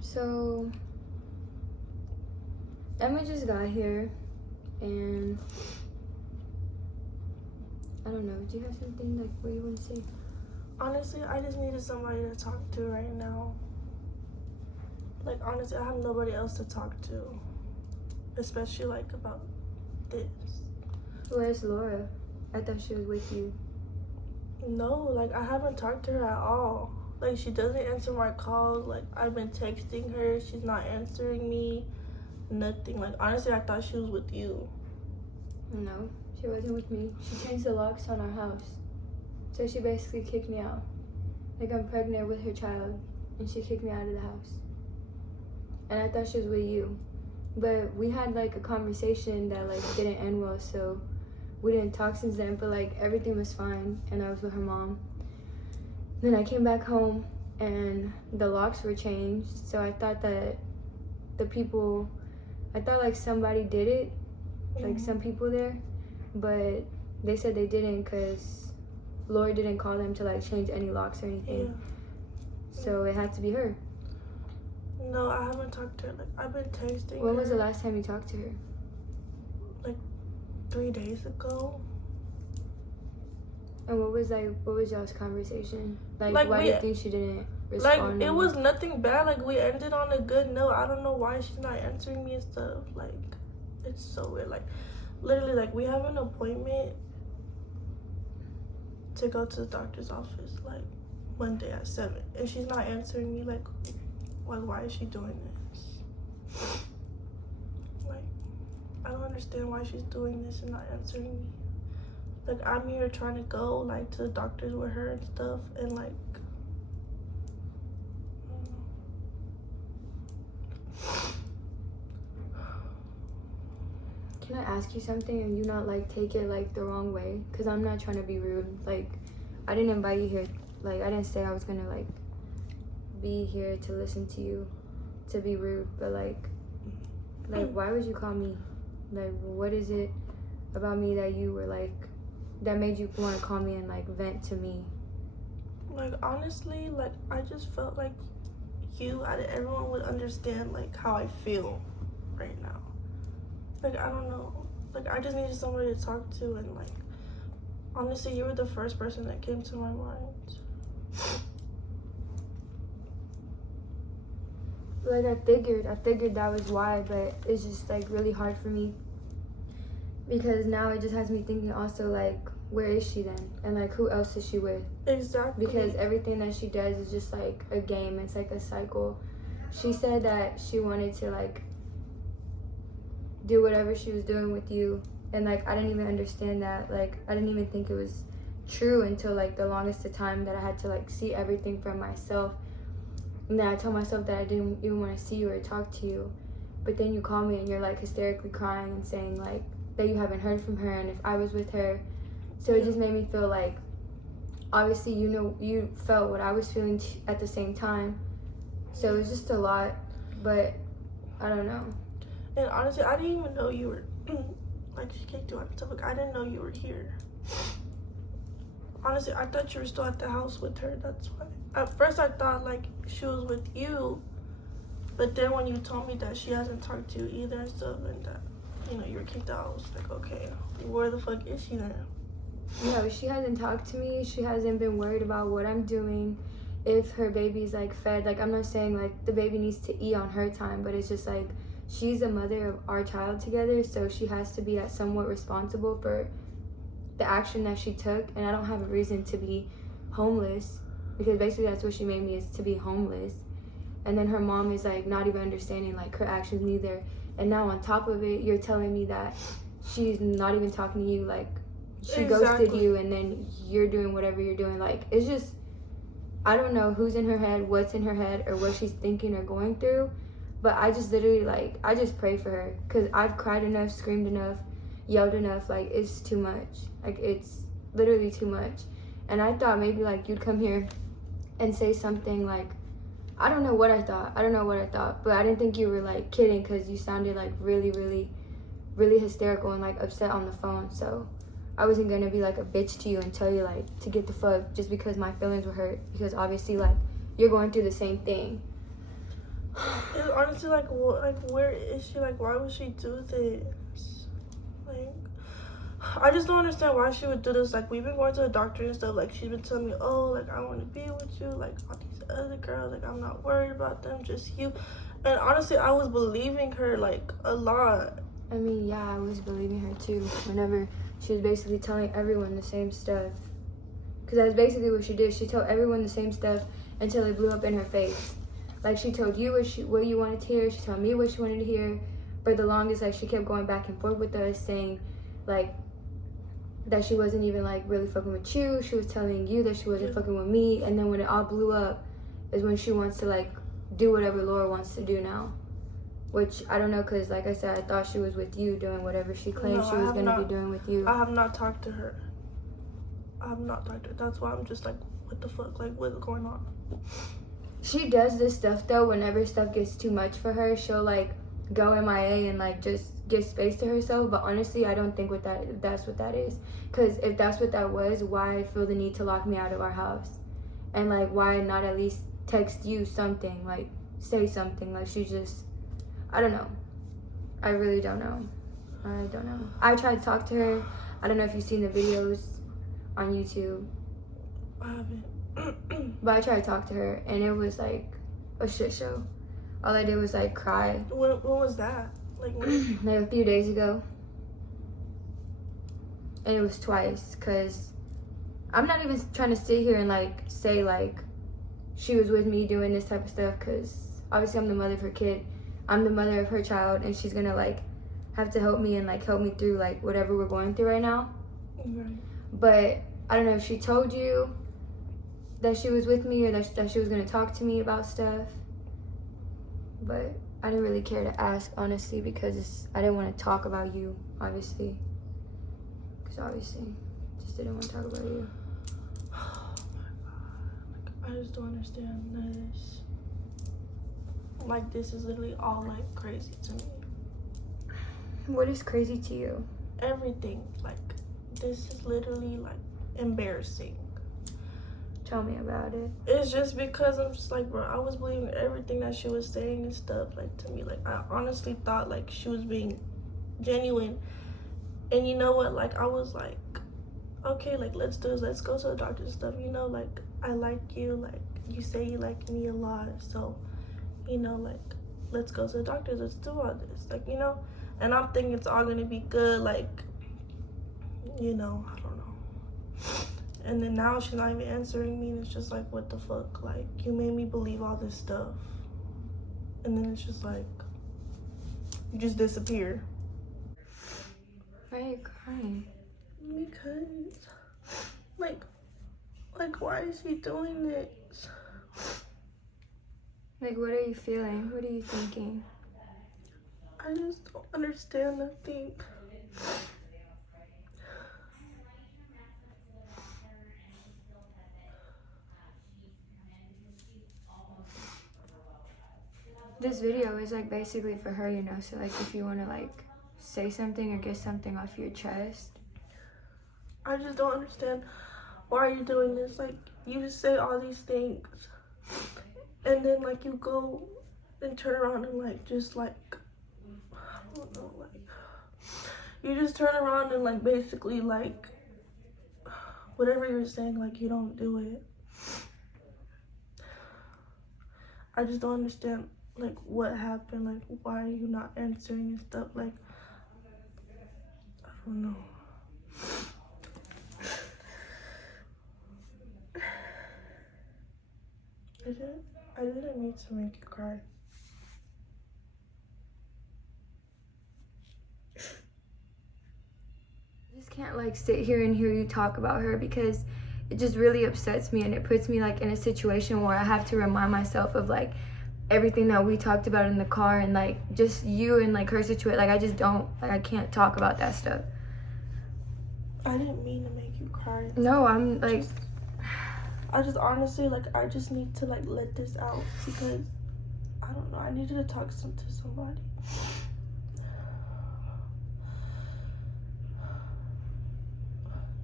So, Emma just got here, and I don't know. Do you have something like what you want to say? Honestly, I just needed somebody to talk to right now. Like, honestly, I have nobody else to talk to, especially like about this. Where's Laura? I thought she was with you. No, like, I haven't talked to her at all. Like, she doesn't answer my calls. Like, I've been texting her, she's not answering me. Nothing. Like, honestly, I thought she was with you. No, she wasn't with me. She changed the locks on our house. So she basically kicked me out. Like, I'm pregnant with her child, and she kicked me out of the house. And I thought she was with you. But we had like a conversation that like didn't end well, so we didn't talk since then, but like everything was fine, and I was with her mom. Then I came back home and the locks were changed, so I thought that I thought like somebody did it, like some people there, but they said they didn't because Laura didn't call them to like change any locks or anything. Yeah. So it had to be her. No, I haven't talked to her. Like, I've been texting her. When was the last time you talked to her? Like 3 days ago. And what was y'all's conversation? Like why do you think she didn't Like, respond? it was nothing bad. Like, we ended on a good note. I don't know why she's not answering me and stuff. Like, it's so weird. Like, literally, like, we have an appointment to go to the doctor's office, like, Monday at 7. And she's not answering me. Like, why is she doing this? Like, I don't understand why she's doing this and not answering me. Like, I'm here trying to go, like, to the doctors with her and stuff, and, like, Can I ask you something and you not like take it like the wrong way? Cause I'm not trying to be rude. Like, I didn't invite you here. Like, I didn't say I was gonna like be here to listen to you, to be rude. But like why would you call me? Like, what is it about me that you were like that made you want to call me and like vent to me? like, honestly, like, I just felt like you out of everyone would understand like how I feel right now. Like, I don't know. Like, I just needed somebody to talk to, and like, honestly, you were the first person that came to my mind. Like, I figured that was why, but it's just like really hard for me because now it just has me thinking also like, where is she then, and like who else is she with? Exactly. Because everything that she does is just like a game. It's like a cycle. She said that she wanted to like do whatever she was doing with you, and like I didn't even understand that. Like, I didn't even think it was true until like the longest of time that I had to like see everything for myself. And then I told myself that I didn't even want to see you or talk to you, but then you call me and you're like hysterically crying and saying like that you haven't heard from her and if I was with her. So it just made me feel like obviously you felt what I was feeling at the same time. So it was just a lot, but I don't know. And honestly, I didn't even know you were like, she kicked you out and stuff. Like, I didn't know you were here. Honestly, I thought you were still at the house with her. That's why. At first, I thought like she was with you, but then when you told me that she hasn't talked to you either and stuff, and that you were kicked out, I was like, okay, where the fuck is she then? No, she hasn't talked to me. She hasn't been worried about what I'm doing, if her baby's like fed. Like, I'm not saying like the baby needs to eat on her time, but it's just like she's the mother of our child together, so she has to be somewhat responsible for the action that she took. And I don't have a reason to be homeless, because basically that's what she made me, is to be homeless. And then her mom is like not even understanding like her actions neither. And now on top of it, you're telling me that she's not even talking to you, like she ghosted you, and then you're doing whatever you're doing. Like, it's just, I don't know who's in her head, what's in her head, or what she's thinking or going through. But I just literally, like, I just pray for her, because I've cried enough, screamed enough, yelled enough. Like, it's too much. Like, it's literally too much. And I thought maybe like you'd come here and say something like, I don't know what I thought, but I didn't think you were like kidding, because you sounded like really, really, really hysterical and like upset on the phone. So I wasn't gonna be like a bitch to you and tell you like to get the fuck just because my feelings were hurt, because obviously like you're going through the same thing. just honestly like, where is she? Like, why would she do this? Like, I just don't understand why she would do this. Like, we've been going to the doctor and stuff. Like, she's been telling me, oh, like, I want to be with you. Like, all these other girls, like, I'm not worried about them, just you. And honestly, I was believing her, like, a lot. I mean, yeah, I was believing her too. Whenever she was basically telling everyone the same stuff. Because that's basically what she did. She told everyone the same stuff until it blew up in her face. Like, she told you what you wanted to hear. She told me what she wanted to hear. For the longest, like, she kept going back and forth with us, saying, like, that she wasn't even, like, really fucking with you. She was telling you that she wasn't fucking with me. And then when it all blew up is when she wants to, like, do whatever Laura wants to do now. Which, I don't know, because, like I said, I thought she was with you doing whatever she claimed she was going to be doing with you. I have not talked to her. That's why I'm just like, what the fuck? Like, what's going on? She does this stuff, though, whenever stuff gets too much for her. She'll, like, go MIA and, like, just give space to herself. But honestly, I don't think that's what that is. Because if that's what that was, why feel the need to lock me out of our house? And, like, why not at least text you something? Like, say something. Like, she just... I don't know. I really don't know. I don't know. I tried to talk to her. I don't know if you've seen the videos on YouTube. I haven't. But I tried to talk to her, and it was like a shit show. All I did was like cry. When was that? Like a few days ago. And it was twice, because I'm not even trying to sit here and like say like she was with me doing this type of stuff, because obviously I'm the mother of her kid. I'm the mother of her child, and she's gonna like have to help me and like help me through like whatever we're going through right now. Right. But I don't know if she told you that she was with me, or that she was gonna talk to me about stuff. But I didn't really care to ask, honestly, because I didn't want to talk about you, obviously. Because obviously, just didn't want to talk about you. Oh my god. Like, I just don't understand this. Like, this is literally all like crazy to me. What is crazy to you? Everything. Like, this is literally like embarrassing. Tell me about it. It's just because I'm just like, bro, I was believing everything that she was saying and stuff, like, to me. Like, I honestly thought like she was being genuine. And you know what, like, I was like, okay, like, let's do this, let's go to the doctor and stuff, you know, like, I like you, like, you say you like me a lot, so, you know, like, let's go to the doctor, let's do all this, like, you know. And I'm thinking it's all gonna be good, like, you know, I don't know. And then now she's not even answering me, and it's just like, what the fuck? Like, you made me believe all this stuff. And then it's just like, you just disappear. Why are you crying? Because, like, why is she doing this? Like, what are you feeling? What are you thinking? I just don't understand nothing. This video is like basically for her, you know, so like if you want to like say something or get something off your chest. I just don't understand, why are you doing this? Like, you just say all these things, and then like you go and turn around and like just like, I don't know, like, you just turn around and like basically like whatever you're saying, like, you don't do it. I just don't understand, like, what happened, like, why are you not answering and stuff, like, I don't know. I didn't mean to make you cry. I just can't like sit here and hear you talk about her, because it just really upsets me, and it puts me like in a situation where I have to remind myself of like everything that we talked about in the car, and like just you and like her situation. Like, I just don't, like, I can't talk about that stuff. I didn't mean to make you cry. No, I'm like, I just honestly, like, I just need to like let this out, because I don't know, I needed to talk to somebody.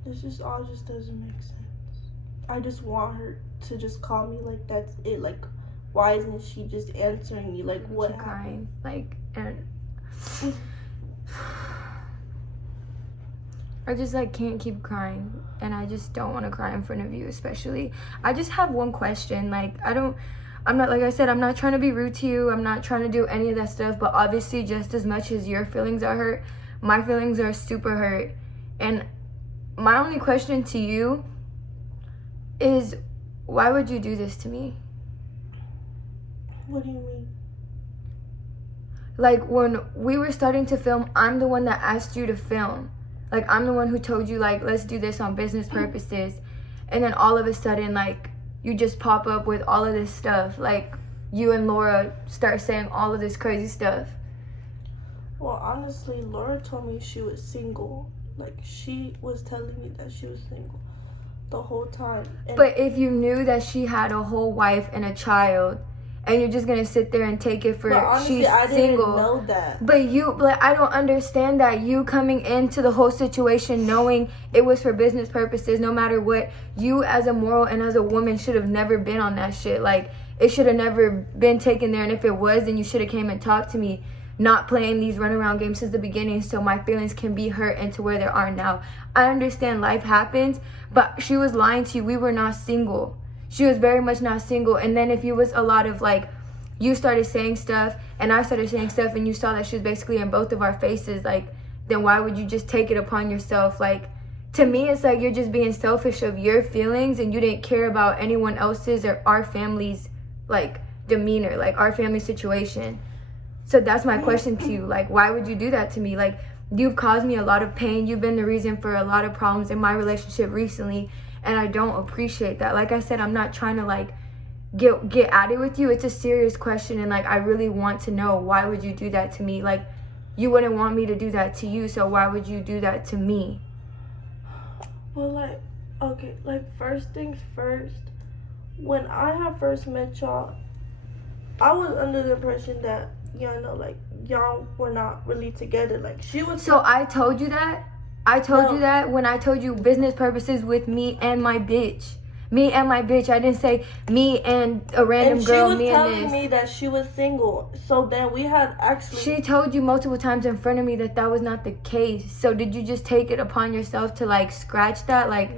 This just all just doesn't make sense. I just want her to just call me, like, that's it, like, why isn't she just answering me? Like, what Keep happened? crying, like, and I just like can't keep crying, and I just don't want to cry in front of you, especially. I just have one question. Like, I'm not, like I said, I'm not trying to be rude to you. I'm not trying to do any of that stuff, but obviously just as much as your feelings are hurt, my feelings are super hurt. And my only question to you is, why would you do this to me? What do you mean? Like, when we were starting to film, I'm the one that asked you to film. Like, I'm the one who told you, like, let's do this on business purposes. And then all of a sudden, like, you just pop up with all of this stuff. Like, you and Laura start saying all of this crazy stuff. Well, honestly, Laura told me she was single. Like, she was telling me that she was single the whole time. And But if you knew that she had a whole wife and a child, and you're just gonna sit there and take it for but honestly, she's I single. didn't know that. But you, like, I don't understand that. You coming into the whole situation knowing it was for business purposes, no matter what, you as a moral and as a woman should have never been on that shit. Like, it should have never been taken there. And if it was, then you should have came and talked to me. Not playing these runaround games since the beginning so my feelings can be hurt into where they are now. I understand life happens, but she was lying to you. We were not single. She was very much not single. And then if you was a lot of, like, you started saying stuff and I started saying stuff and you saw that she was basically in both of our faces, like, then why would you just take it upon yourself? Like, to me, it's like you're just being selfish of your feelings and you didn't care about anyone else's or our family's, like, demeanor, like, our family situation. So that's my question to you. Like, why would you do that to me? Like, you've caused me a lot of pain. You've been the reason for a lot of problems in my relationship recently, and I don't appreciate that. Like I said, I'm not trying to, like, get at it with you. It's a serious question, and, like, I really want to know, why would you do that to me? Like, you wouldn't want me to do that to you, so why would you do that to me? Well, like, okay, like, first things first, when I had first met y'all, I was under the impression that, y'all know, like, y'all were not really together. Like, she was... So I told you that? I told you that when I told you business purposes with me and my bitch. Me and my bitch. I didn't say me and a random girl, me and this. And she was telling me that she was single. So then we had actually... She told you multiple times in front of me that that was not the case. So did you just take it upon yourself to, like, scratch that? Like,